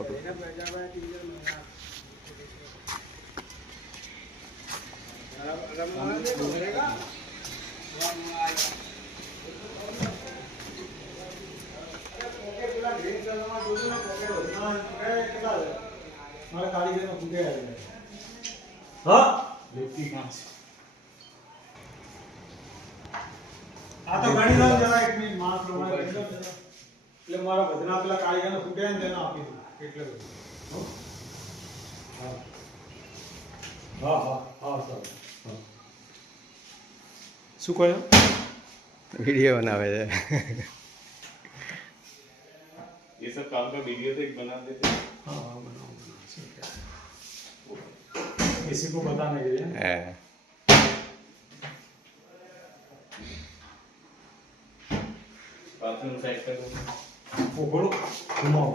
થોડું. આ તો ગણી લો જરા એક મિનિટ માસ પ્રમાણે ગણી લો જરા. એટલે મારા ભજના પેલા કાળીયાનો ફૂટ્યા ને તેને આપી દઉં એટલે બધું. હા હા હા હા સર. શું કહ્યું? વિડીયો બનાવે છે. ये सब काम का वीडियो तो एक बना देते हैं। हाँ हाँ बनाओ किसी को बताने के लिए હે बाथरूम साइड का वो बोलो घुमाओ